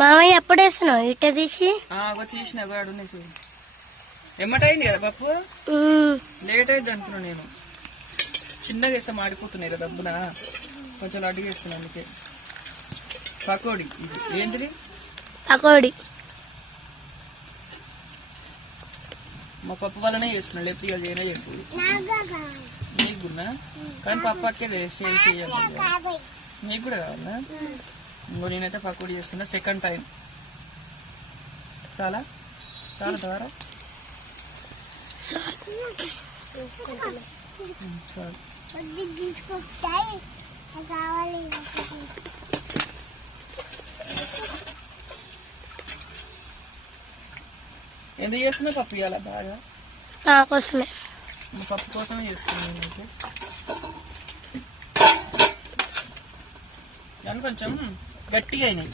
మామయ్య ఎప్పుడు వేస్తున్నావు ఇట తీసి తీసిన గాడు ఎమ్మటైంది కదా పప్పు లేట్ అయింది అనుకున్నాను నేను. చిన్నగా వేస్తే మాడిపోతున్నాయి కదా డబ్బున, కొంచెం అడిగి వేస్తున్నాను అందుకే. పకోడీ ఇది ఏంటిది? పకోడీ మా పప్పు వల్లనే చేస్తున్నాడు, లేకపోతే ఇక చేయనే చెప్పు నీకు కూడా. కానీ పప్పు అక్కే సేల్ చేయాలి, నీకు కూడా కావాలా? ఇంకో నేనైతే పకోడీ చేస్తున్నా సెకండ్ టైం. చాలా చాలా ద్వారా ఎందుకు చేస్తున్నా? పప్పు ఇవ్వాలా బాగా నా కోసమే, పప్పు కోసమే చేస్తున్నాను నేనైతే. దాన్ని కొంచెం గట్టిగా అయినాయి.